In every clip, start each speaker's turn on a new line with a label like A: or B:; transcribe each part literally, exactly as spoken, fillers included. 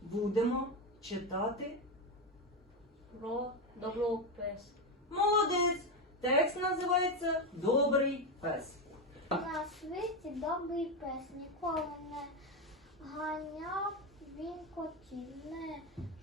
A: будемо читати
B: Про доброго пес.
A: молодець. Текст називається «Добрий пес».
C: На світі добрий пес, ніколи не ганяв він котів, не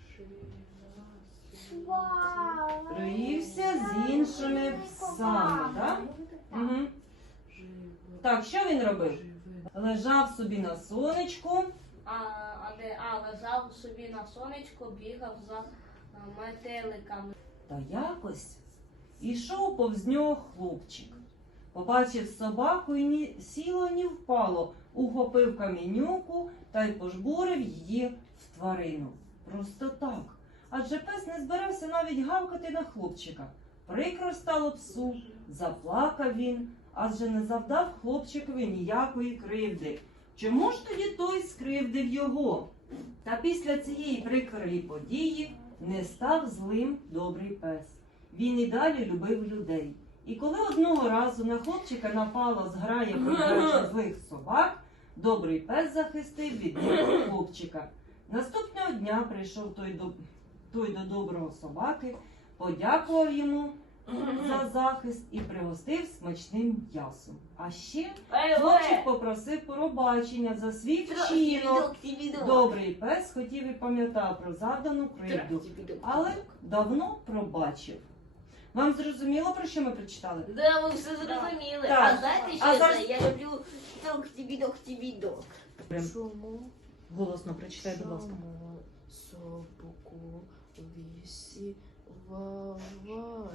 C: сварився
A: Роївся з іншими псами, так? Угу. Так, що він робив? Лежав собі на сонечку.
B: А, а, де, а лежав собі на сонечку, бігав за а, метеликами.
A: Та якось ішов повз нього хлопчик. Побачив собаку і ні сіло, ні впало, ухопив камінюку та й пожбурив її в тварину. Просто так. Адже пес не збирався навіть гавкати на хлопчика. Прикро стало псу, заплакав він, адже не завдав хлопчикові ніякої кривди. Чому ж тоді той скривдив його? Та після цієї прикрої події не став злим добрий пес. Він і далі любив людей. І коли одного разу на хлопчика напала зграя бродячих злих собак, добрий пес захистив від них хлопчика. Наступного дня прийшов той до, той до доброго собаки, подякував йому за захист і пригостив смачним м'ясом. А ще хлопчик попросив пробачення за свій вчинок. Добрий пес хотів і пам'ятав про завдану кривду, але давно пробачив. Вам зрозуміло, про що ми прочитали?
B: Да, ви все зрозуміли.
A: Так.
B: А знаєте, що
A: А
B: це?
A: зараз-
B: Я люблю ток-тібідок-тібідок.
D: Чому?
A: Голосно прочитай, будь ласка.
D: Чому собаку вісі вважали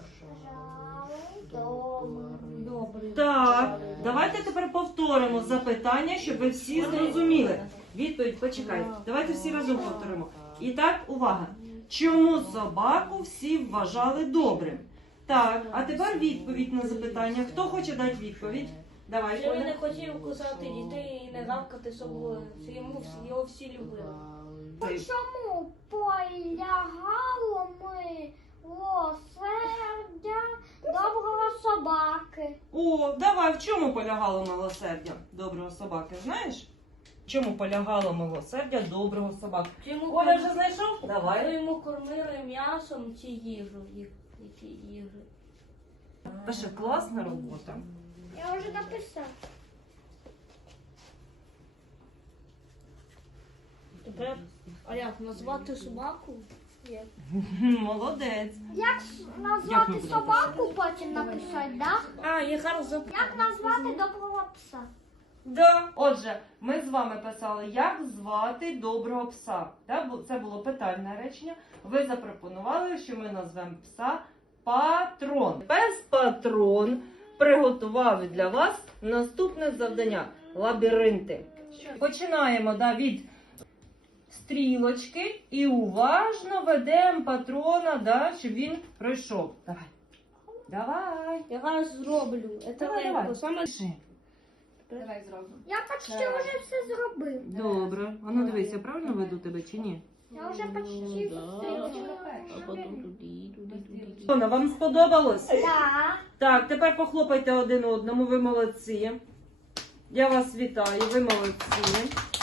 D: добрим?
A: Так, давайте тепер повторимо запитання, щоб ви всі зрозуміли. Відповідь, почекайте. Давайте всі разом повторимо. І так, увага. Чому собаку всі вважали добрим? Так, а тепер відповідь на запитання. Хто хоче дати відповідь? Давай,
B: Що він
A: Оля.
B: не хотів кусати дітей і не гавкати собою. Це йому всі- його всі любили.
C: Чому полягало милосердя доброго собаки?
A: О, давай, в чому полягало милосердя доброго собаки, знаєш? В чому полягало милосердя доброго собаки?
B: Йому
A: Оля вже знайшов?
B: Ми
A: Давай.
B: йому кормили м'ясом чи їжу, їх, які їжі.
A: Пише, класна робота.
C: Я вже написав.
B: Тепер, а як назвати собаку? Як?
A: Молодець.
C: Як с-
A: Як ми
C: назвати
A: будемо
C: собаку, потім написати, да?
B: А, я зараз зап...
C: Як назвати доброго пса?
A: Да. Отже, ми з вами писали, як звати доброго пса. Да? бу- Це було питальне речення. Ви запропонували, що ми назвемо пса Патрон. Пес-патрон приготував для вас наступне завдання – лабіринти. Починаємо да, від стрілочки і уважно ведемо патрона, да, щоб він пройшов. Давай. Давай.
B: Я зараз зроблю. Це
A: Давай,
B: легко.
A: давай.
B: Саме...
D: Давай зробимо.
C: Я почти вже все зробив.
A: Добре. А ну дивись, я правильно веду тебе чи ні?
C: Я вже почти все
D: А потім
C: зробив.
D: туди, туди, туди.
A: Вона вам сподобалось?
C: Да.
A: Так, тепер похлопайте один одному, ви молодці. Я вас вітаю, ви молодці.